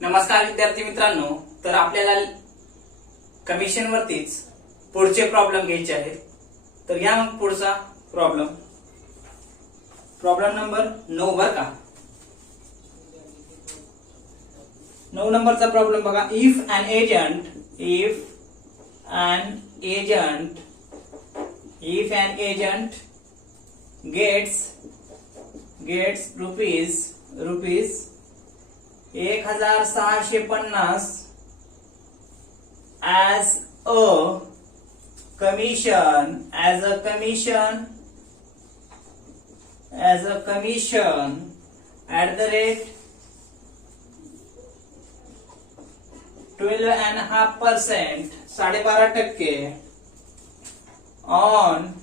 नमस्कार विद्यार्थी मित्रांनो, तर आपल्याला कमिशन वरतीच पुढचे प्रॉब्लेम घ्यायचे आहेत. तर घ्या मग पुढचा प्रॉब्लेम नंबर 9 बर का. 9 नंबरचा प्रॉब्लेम बघा. If an agent gets rupees 1650 as a commission at the rate 12.5% 12.5% on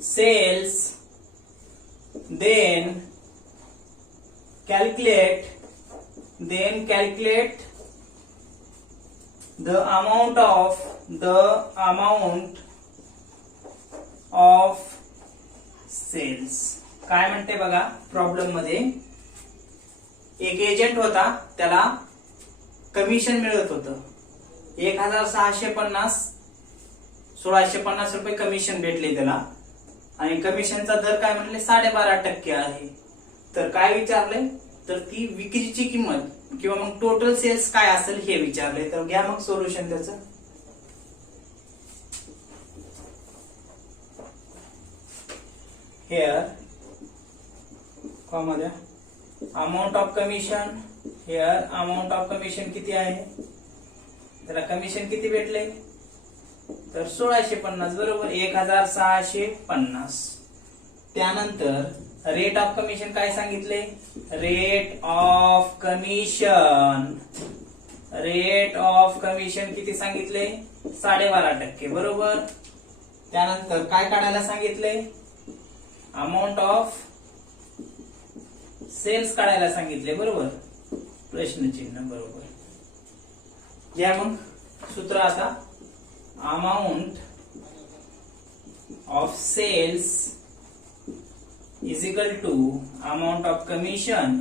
sales, then calculate the amount of sales. काय म्हणते बघा प्रॉब्लेम मध्ये, एक एजंट होता, त्याला कमिशन मिळत होतं 1650 रुपये कमिशन भेटले त्याला, आणि कमिशनचा दर काय म्हटले 12.5% आहे. तर काय विचारले, तर ती विक्रीची किंमत किंवा मग टोटल सेल्स काय असेल हे विचारले. तर घ्या मग सोल्युशन त्याचं. हिअर कॉमा द्या, amount of commission. Here amount of commission किती आहे, त्याला कमिशन किती भेटले, तर 1650 बरोबर 1650. त्यानंतर रेट ऑफ कमिशन काय सांगितले, रेट ऑफ कमिशन किती सांगितले 12.5% बरोबर. त्यानंतर काय काढायला सांगितले, अमाऊंट ऑफ सेल्स काढायला सांगितले बरोबर, प्रश्नचिन्ह बरोबर. घ्या मग सूत्र आता. Amount of sales is equal to amount of commission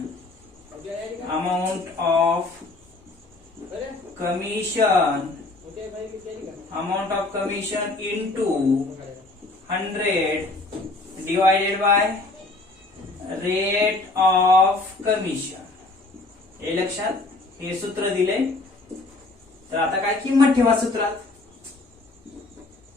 into 100 divided by rate of commission. हे लक्षात, हे सूत्र दिले. तर आता काय किंमत ठेवा सूत्रात.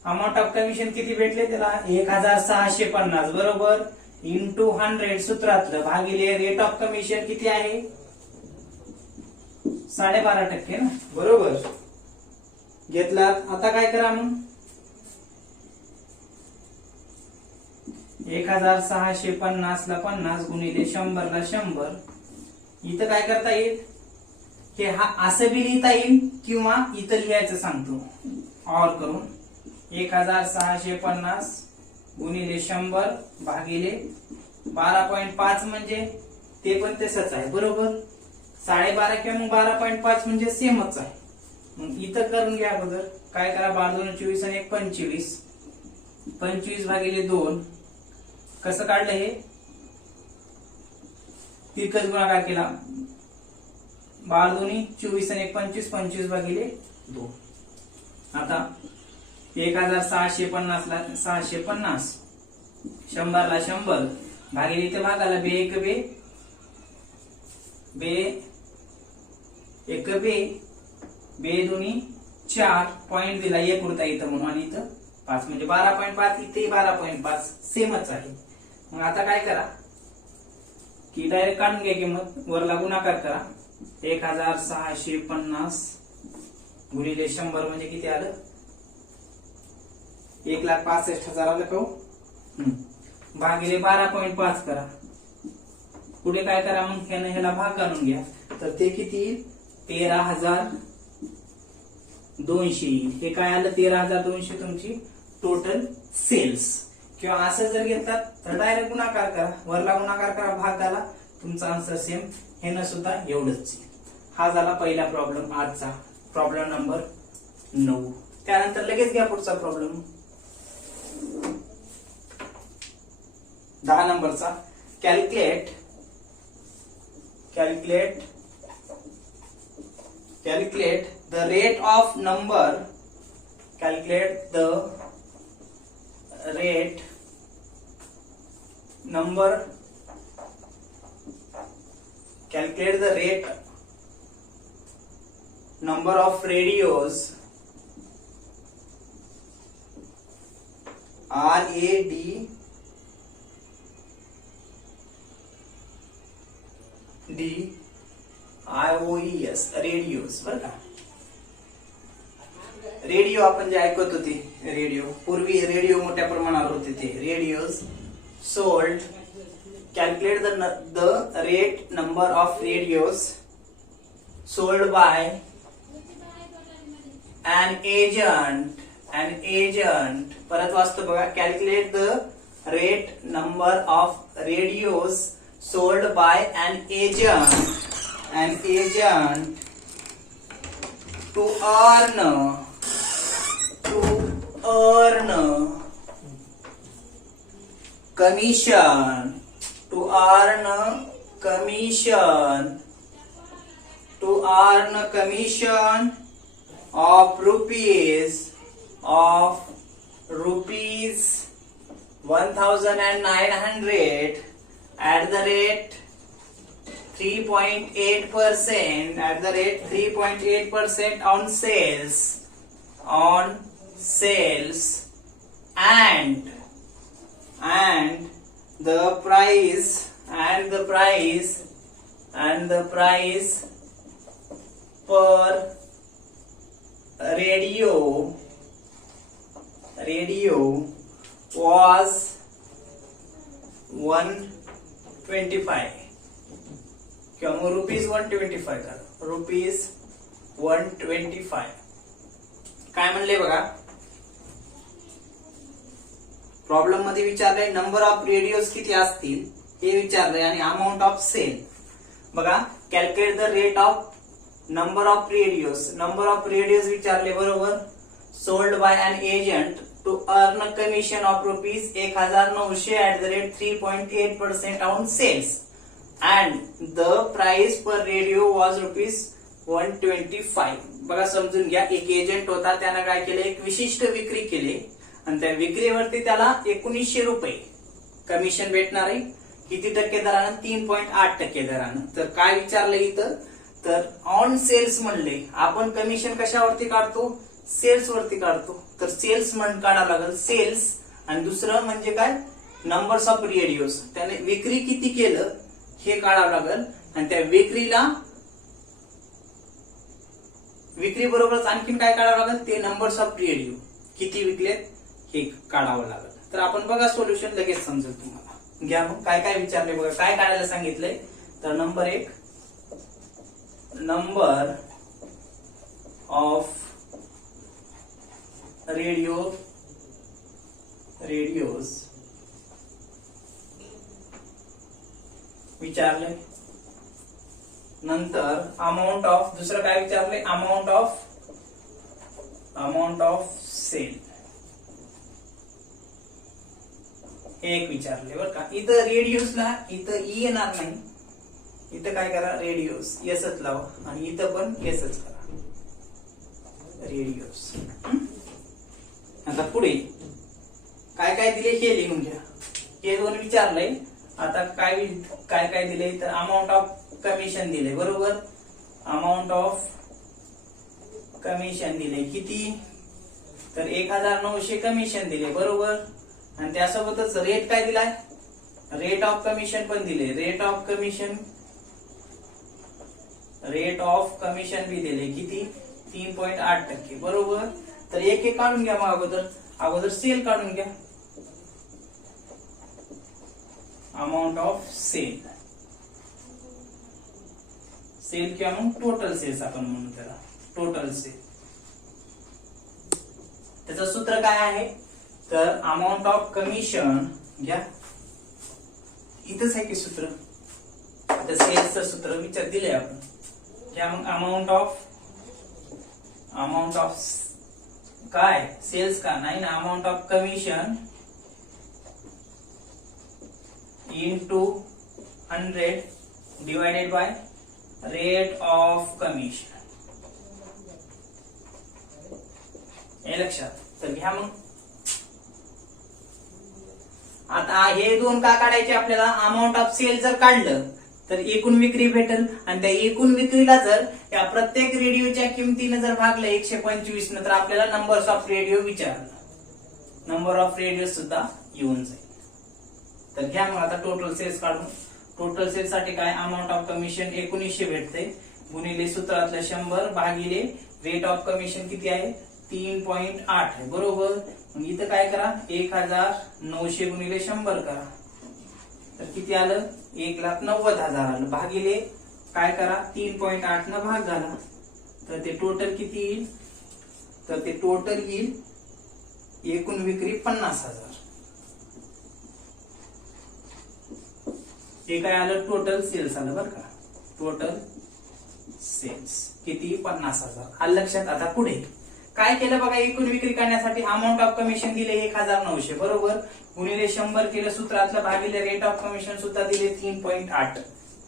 अमाऊंट ऑफ कमिशन किती भेटले त्याला 1650 बरोबर, इंटू 100 सूत्रातलं भागिले रेट ऑफ कमिशन किती आहे 12.5% ना बरोबर. घेतला. आता काय करा मग, 1650 ला 50 गुणिले 100 ला 100. इथं काय करता येईल, हे हा असं बी लिहिता येईल किंवा इथं लिहायचं सांगतो ऑर करून. 1650 गुणिले 100 भागिले 12.5 म्हणजे ते पण तसंच आहे बरोबर. 12.5 किंवा मग 12.5 म्हणजे सेमच आहे. मग इथं करून घ्या अगोदर. काय करा, 12 2 24 आणि 1 25. 25 भागिले 2 कसं काढलं, हे तिरकस गुणाकार केला. 12 2 24 आणि 1 25. 25 भागिले 2. आता 1650 ला 650, 100 ला 100 भागिले इथे भागाला बे एक बे दोन्ही 4 पॉइंट दिला, एक उरता इथं म्हणून, आणि इथं 5 म्हणजे 12.5. इथे 12.5 सेमच आहे. मग आता काय करा की डायरेक्ट काढून घ्या किंमत, वरला गुणाकार करा. 1650 गुणिले 100 म्हणजे किती आलं 1,65,000 आलं का, भागिले 12.5 करा. पुढे काय करा मग, ह्याला भाग घालून घ्या. तर ते किती येईल 13,200 येईल. हे काय आलं 13,200 तुमची टोटल सेल्स. किंवा असं जर घेतलात तर डायरेक्ट गुणाकार करा, वरला गुणाकार करा, भाग घाला, तुमचा आन्सर सेम. हे न सुद्धा एवढंच. हा झाला पहिला प्रॉब्लेम आजचा, प्रॉब्लेम नंबर 9. त्यानंतर लगेच घ्या पुढचा प्रॉब्लेम 10 नंबरचा. Calculate calculate the rate of number, calculate the rate number, calculate the rate number of radios, RADDIOES, radios. बरं का, रेडिओ आपण जे ऐकत होते, रेडिओ पूर्वी रेडिओ मोठ्या प्रमाणावर होते ते radios sold. Calculate the rate number of radios sold by an agent, परत वाचतो बघा, calculate the rate number of radios sold by an agent to earn commission, to earn commission of rupees 1,900 at the rate 3.8%, at the rate 3.8% on sales, and the price per radio was 125 किंवा मग rupees 125 करा, rupees 125. काय म्हणले बघा, problem मध्ये विचारलंय number of रेडिओज किती असतील हे विचारलंय आणि अमाऊंट ऑफ सेल. बघा, calculate the rate of number of radios विचारले बरोबर. Sold by an agent to earn commission of rupees 1,900 at the rate 3.8% on sales, and the price per radio was rupees 125. बघा समजून घ्या, एक agent होता, त्यानं काय केलं, एक विशिष्ट विक्री केली आणि त्या विक्रीवरती त्याला 1900 रुपये कमिशन भेटणार आहे. किती टक्के दरानं? 3.8% दरानं. तर काय विचारलं इथं, तर ऑन सेल्स म्हणले, आपण कमिशन कशावरती काढतो? सेल्स वरती काढतो. तर सेल्स म्हणून काढावं लागेल, सेल्स. आणि दुसरं म्हणजे काय, नंबर्स ऑफ रेडिओज, त्याने विक्री किती केलं हे काढावं लागेल. आणि त्या विक्री बरोबरच आणखीन काय काढावं लागेल, ते नंबर्स ऑफ रेडिओ किती विकलेत हे काढावं लागेल. तर आपण बघा सोल्युशन लगेच समजेल तुम्हाला. घ्या मग काय काय विचारले बघा, काय काढायला सांगितलंय. तर नंबर 1, नंबर ऑफ रेडिओज विचारले. नंतर अमाऊंट ऑफ, दुसरं काय विचारले, अमाऊंट ऑफ सेल हे एक विचारले बरं का. इथं रेडिओजला इथं ई येणार नाही, इथं काय करा, रेडिओज यसच लावा आणि इथं पण यसच करा, रेडिओज. आता पुढे काय काय दिले हे लिहून घ्या. हे दोन विचारलंय. आता काय काय दिले, तर अमाऊंट ऑफ कमिशन दिले बरोबर. अमाऊंट ऑफ कमिशन दिले किती, तर 1,900 कमिशन दिले बरोबर. आणि त्यासोबतच रेट काय दिलाय, रेट ऑफ कमिशन पण दिले. रेट ऑफ कमिशन बी दिले किती, 3.8% बरोबर. तर एक एक काढून घ्या. मग अगोदर सेल काढून घ्या. अमाऊंट ऑफ सेल किंवा मग टोटल सेल्स आपण म्हणू त्याला, टोटल सेल. त्याचं सूत्र काय आहे, तर अमाऊंट ऑफ कमिशन घ्या, इथंच आहे की सूत्र, आता सेल्सचं सूत्र विचार दिले आपण. घ्या मग अमाऊंट ऑफ काय, सेल्स का नाही ना, amount of commission into 100 divided by rate of commission. हे लक्षात. तर घ्या मग. आता हे दोन का काढायचे आपल्याला, अमाऊंट ऑफ सेल जर काढलं तर एकूण विक्री भेटेल, आणि त्या एकूण विक्रीला जर या प्रत्येक रेडिओच्या किमतीने जर भागलं 125 न, तर आपल्याला नंबर्स ऑफ रेडिओ विचारलं, नंबर ऑफ रेडिओ सुद्धा येऊन जाईल. तर घ्या मग आता टोटल सेल्स काढून. टोटल सेल्स साठी काय, अमाऊंट ऑफ कमिशन 1900 भेटते गुणिले सूत्रातलं 100 भागिले रेट ऑफ कमिशन किती आहे 3.8 आहे बरोबर. मग इथं काय करा, 1900 गुणिले 100 करा, तर किती आलं 1,90,000 आलं, भागिले काय करा 3.8 न भाग झाला, तर ते टोटल किती येईल, तर ते टोटल येईल एकूण विक्री 50,000. हे काय आलं, टोटल सेल्स आलं बरं का, टोटल सेल्स किती 50,000 आलं लक्षात. आता पुढे काय केलं बघा, एकूण विक्री करण्यासाठी अमाऊंट ऑफ कमिशन दिले 1900 बरोबर, गुणिले 100 केलं सूत्रातलं, भागिले रेट ऑफ कमिशन सुद्धा दिले 3.8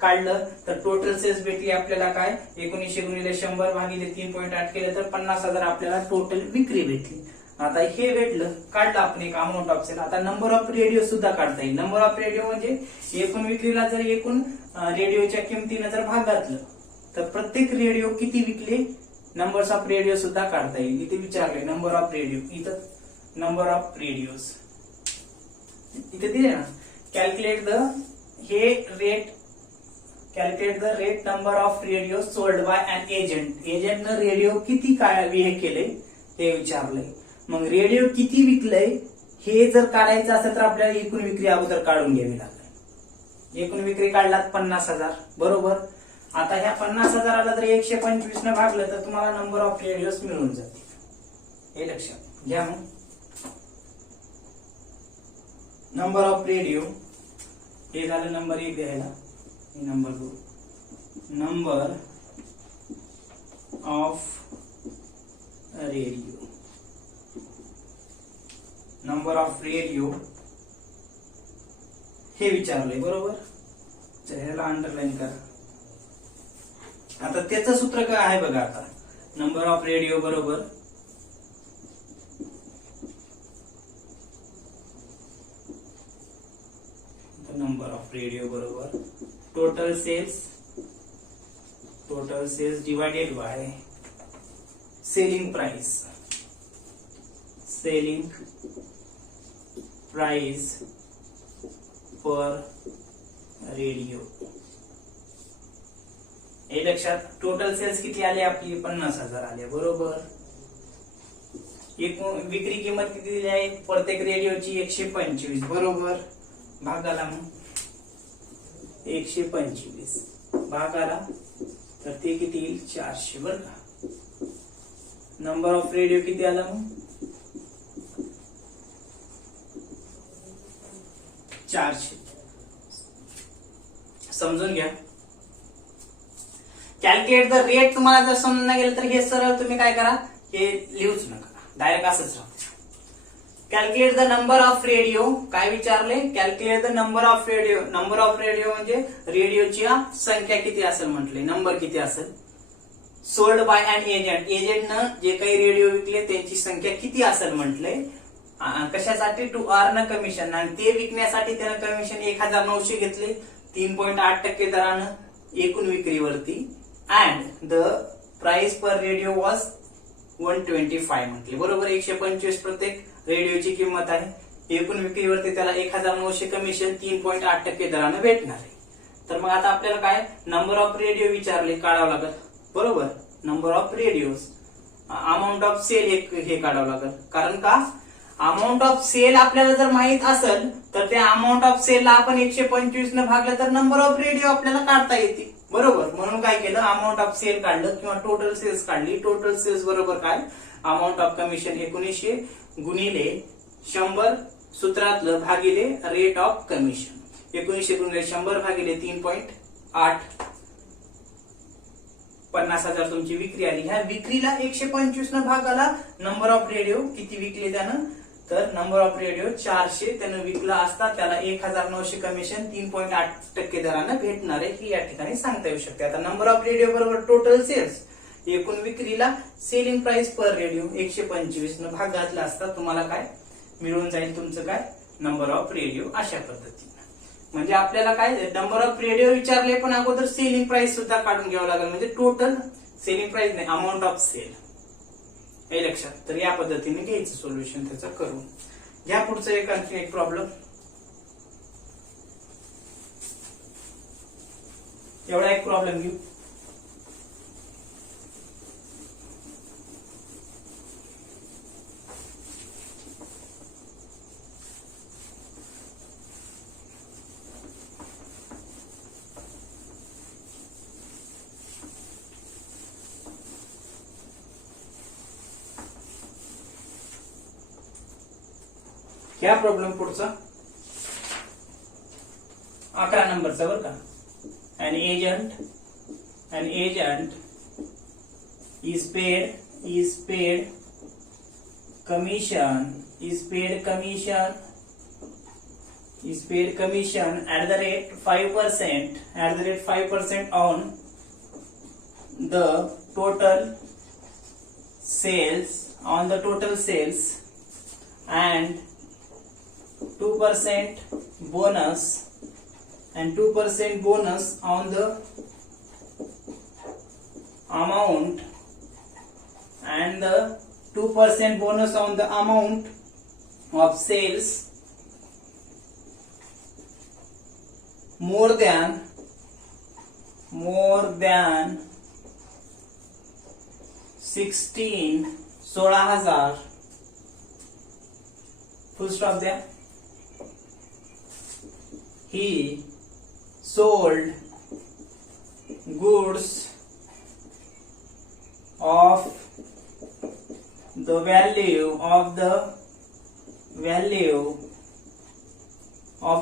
काढलं, तर टोटल सेल्स भेटली आपल्याला काय 1900 गुणिले 100 भागिले 3.8 केलं तर 50,000 आपल्याला टोटल विक्री भेटली. आता हे भेटलं, काढलं आपण एक अमाऊंट ऑफ सेल. आता नंबर ऑफ रेडिओ सुद्धा काढता येईल. नंबर ऑफ रेडिओ म्हणजे एकूण विक्रीला जर एकूण रेडिओच्या किमतीनं जर भाग घातलं तर प्रत्येक रेडिओ किती विकले, नंबर्स ऑफ रेडिओ सुद्धा काढता येईल. इथे विचारले नंबर ऑफ रेडिओ, इथं नंबर ऑफ रेडिओज इथे दिले ना, कॅल्क्युलेट द हे rate, calculate the rate number of radio sold by an agent. एजंटनं रेडिओ किती काय हे केले ते विचारलंय. मग रेडिओ किती विकलंय हे जर काढायचं असेल तर आपल्याला एकूण विक्री अगोदर काढून घ्यावी लागेल. एकूण विक्री काढलात 50,000 बरोबर. आता ह्या 50,000ला जर 125 न भागलं तर तुम्हाला नंबर ऑफ रेडिओस मिळून जातील, हे लक्षात घ्या. मग नंबर ऑफ रेडिओ हे झालं नंबर 1 द्यायला, number 2 number of radio, number of radio हे विचारलंय बरोबर. तर ह्याला अंडरलाईन करा. आता त्याचं सूत्र काय आहे बघा, आता नंबर ऑफ रेडिओ बरोबर नंबर ऑफ रेडिओ बरोबर total sales divided by selling price per radio. हे लक्षात. टोटल सेल्स किती आले आपली 50,000 आले बरोबर. एकूण विक्री किंमत किती दिली आहे प्रत्येक रेडिओची 125 बरोबर. भागाला मग 125 भागाला तर ते किती येईल 400 बरं का. नंबर ऑफ रेडिओ किती आला मग 400. समजून घ्या. कॅल्क्युलेट द रेट तुम्हाला जर समजून गेलं तर हे सरळ तुम्ही काय करा, हे लिहूच नका, डायरेक्ट असंच राहू. Calculate the number of radio काय विचारले, calculate the number of radio. Number of radio म्हणजे रेडिओची संख्या किती असेल म्हटले, नंबर किती असेल. सोल्ड बाय अन एजंट, एजंटनं जे काही रेडिओ विकले त्यांची संख्या किती असेल म्हटले. कशासाठी, टू अर्न कमिशन, आणि ते विकण्यासाठी त्यानं कमिशन 1900 घेतले 3.8% दरानं एकूण विक्रीवरती. And the price per radio was 125 म्हटले बरोबर. 125 प्रत्येक रेडिओची किंमत आहे. एकूण विक्रीवरती त्याला 1900 कमिशन 3.8% दरानं भेटणार आहे. तर मग आता आपल्याला काय नंबर ऑफ रेडिओ विचारले, काढावं लागेल बरोबर. Number of radios, amount of sale हे काढावं लागेल. कारण का, अमाऊंट ऑफ सेल आपल्याला जर माहित असेल तर त्या अमाऊंट ऑफ सेलला आपण 125 न भागलं तर नंबर ऑफ रेडिओ आपल्याला काढता येते बरोबर. म्हणून काय केलं, अमाऊंट ऑफ सेल काढलं किंवा टोटल सेल्स काढली. टोटल सेल्स बरोबर काय, अमाऊंट ऑफ कमिशन 1900 गुणिले 100 सूत्रातलं भागिले रेट ऑफ कमिशन. 1900 गुणिले 100 भागिले 3.8 50,000 तुमची विक्री आली. ह्या विक्रीला 125 न भागाला नंबर ऑफ रेडिओ किती विकले त्यानं, तर नंबर ऑफ रेडिओ 400 त्यानं विकला असता त्याला 1900 कमिशन 3.8% दरानं भेटणार आहे, ही या ठिकाणी सांगता येऊ शकते. आता नंबर ऑफ रेडिओ बरोबर टोटल सेल्स एकूण विक्रीला सेलिंग प्राइस पर रेडिओ 125 न भाग घातला असता तुम्हाला काय मिळून जाईल, तुमचं काय नंबर ऑफ रेडिओ अशा पद्धतीने. म्हणजे आपल्याला काय नंबर ऑफ रेडिओ विचारले पण अगोदर सेलिंग प्राइस सुद्धा काढून घ्यावं लागेल, म्हणजे टोटल सेलिंग प्राइस नाही, अमाऊंट ऑफ सेल. हे लक्षात. तर या पद्धतीने घ्यायचं सोल्युशन त्याचं करून घ्या. पुढचं एक आणखी एक प्रॉब्लेम, एवढा एक प्रॉब्लेम घेऊ. क्या प्रॉब्लेम पुढचा 11 नंबरचा बरं का. an agent is paid commission at the rate 5% on the total sales and 2% bonus on the amount and the 2% bonus on the amount of sales more than 16,000 full stop there. He sold goods of the value of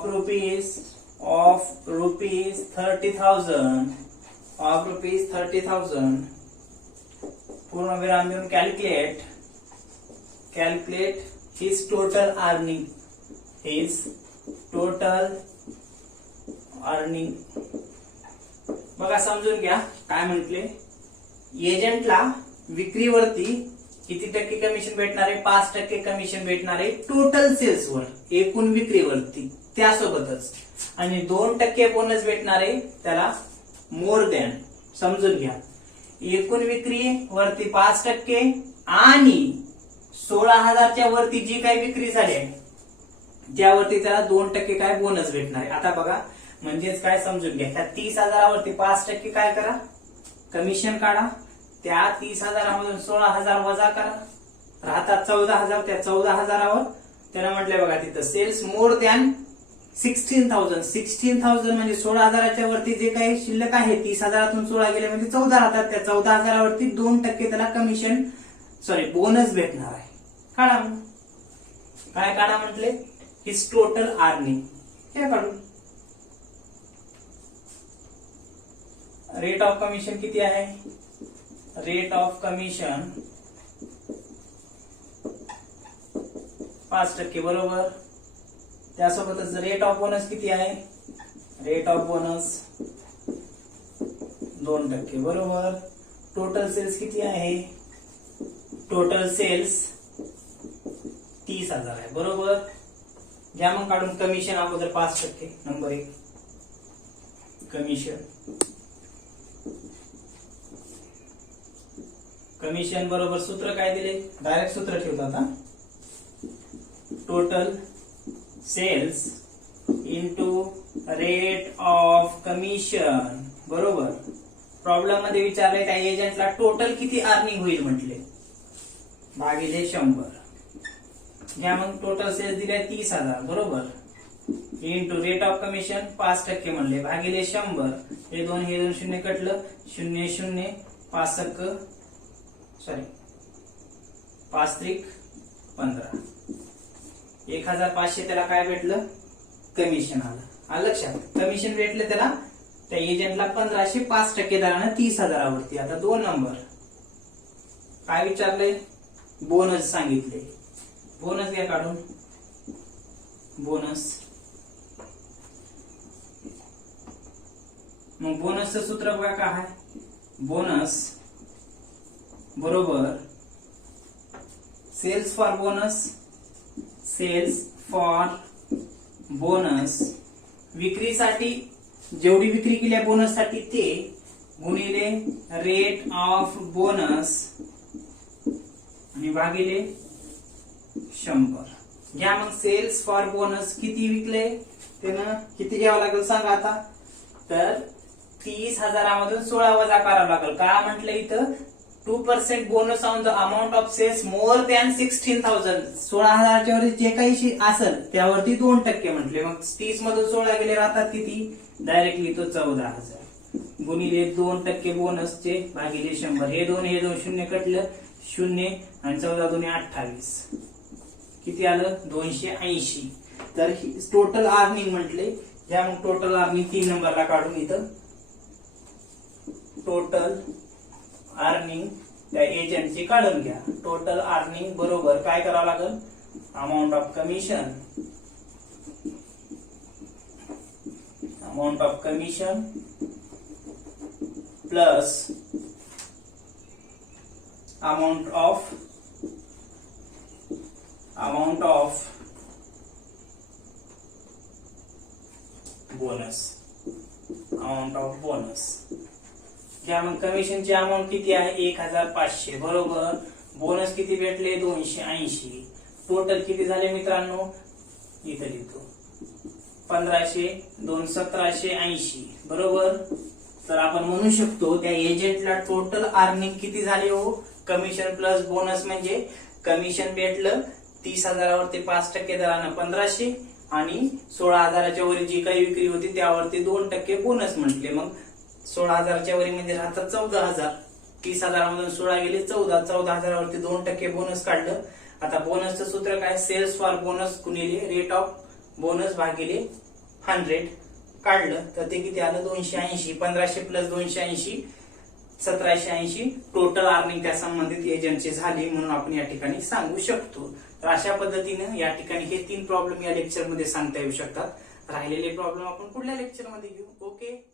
rupees 30,000 पूर्ण विराम देऊन calculate his total earning. बघा समजून घ्या काय म्हटले. एजंटला विक्रीवरती किती टक्के कमिशन भेटणार आहे? 5% कमिशन भेटणार आहे टोटल सेल्स वर, एकूण विक्रीवरती, त्यासोबतच आणि 2% बोनस भेटणार आहे त्याला मोर दॅन. समजून घ्या, एकूण विक्रीवरती 5% आणि 16,000च्या वरती जी काही विक्री झाली आहे त्यावरती त्याला 2% काय बोनस भेटणार आहे. आता बघा म्हणजेच काय समजून घ्या, त्या 30,000वरती 5% काय करा, कमिशन काढा. त्या 30,000मधून 16,000 वजा करा, राहतात 14,000. त्या 14,000वर त्याला म्हटलंय बघा तिथं सेल्स मोर दॅन 16,000 म्हणजे 16,000च्या वरती जे काही शिल्लक आहे, 30,000तून 16 गेले म्हणजे 14 राहतात. त्या 14,000वरती 2% त्याला कमिशन बोनस भेटणार आहे. काढा काय काढा म्हटले, हिज टोटल अर्निंग. हे काढू. रेट ऑफ कमिशन किती आहे? रेट ऑफ कमिशन 5% बरोबर. त्यासोबतच रेट ऑफ बोनस किती आहे? रेट ऑफ बोनस 2% बरोबर. टोटल सेल्स किती आहे? टोटल सेल्स 30,000 आहे बरोबर. घ्या मग काढून कमिशन अगोदर 5%. नंबर 1 कमिशन बरोबर सूत्र काय दिले? डायरेक्ट सूत्र ठेवतात. Total sales into rate of commission बरोबर. प्रॉब्लेम मध्ये विचारले त्या एजंटला टोटल किती अर्निंग होईल म्हटले, भागिले 100. घ्या मग टोटल सेल्स दिले 30,000 बरोबर, इंटू रेट ऑफ कमिशन 5% म्हणले, भागिले 100. हे दोन शून्य कटलं, 0 0 5 त्रिक 15. 1,500 त्याला काय भेटलं? कमिशन आलं लक्षात. कमिशन भेटलं त्याला त्या एजंटला 1500, 5% दरानं 30,000वरती. आता 2 नंबर काय विचारलंय? बोनस सांगितले. बोनस घ्या काढून. बोनस मग बोनसचं सूत्र बघा काय आहे? बोनस बरोबर सेल्स फॉर बोनस विक्रीसाठी जेवढी विक्री केली आहे बोनससाठी ते गुणिले रेट ऑफ बोनस आणि भागिले 100. घ्या मग सेल्स फॉर बोनस किती विकले त्यानं किती घ्यावं लागेल सांगा आता. तर 30,000मधून 16 वजा करावं लागेल. का म्हटलं इथं 2% bonus on the amount of sales more than 16,000. 16,000च्या वर जे काही असेल त्यावरती 2% म्हटले. मग 30 मधून 16 गेले राहतात किती डायरेक्टली तो 14,000 गुणिले 2% बोनसचे भागिले 100. हे दोन शून्य कटलं 0 आणि 14 दुने 28 किती आलं 280. तर टोटल अर्निंग म्हटले. या मग टोटल अर्निंग 3 नंबरला काढून इथं टोटल अर्निंग त्या एजंटची काढून घ्या. टोटल अर्निंग बरोबर काय करावं लागेल amount of commission plus amount of bonus. घ्या मग कमिशनची अमाऊंट किती आहे 1,500 बरोबर. बोनस किती भेटले 280. टोटल किती झाले मित्रांनो इथं लिहितो 1500 2 1780 बरोबर. तर आपण म्हणू शकतो त्या एजंटला टोटल अर्निंग किती झाले हो कमिशन प्लस बोनस म्हणजे कमिशन भेटलं 30,000वरती 5% दरानं 1500 आणि 16,000च्या वरील जी काही विक्री होती त्यावरती 2% बोनस म्हटले. मग 16,000च्या वरी म्हणजे राहतात 14,000. 30,000मधून 16 गेले 14,000वरती 2% बोनस काढलं. आता बोनसचं सूत्र काय सेल्स फॉर बोनस गुणिले रेट ऑफ बोनस भागिले 100 काढलं तर ते किती आलं 280. 1500 प्लस 280 1780 टोटल अर्निंग त्या संबंधित एजंटची झाली म्हणून आपण या ठिकाणी सांगू शकतो. तर अशा पद्धतीने या ठिकाणी हे 3 प्रॉब्लेम या लेक्चरमध्ये सांगता येऊ शकतात. राहिलेले प्रॉब्लेम आपण पुढल्या लेक्चरमध्ये घेऊ. ओके.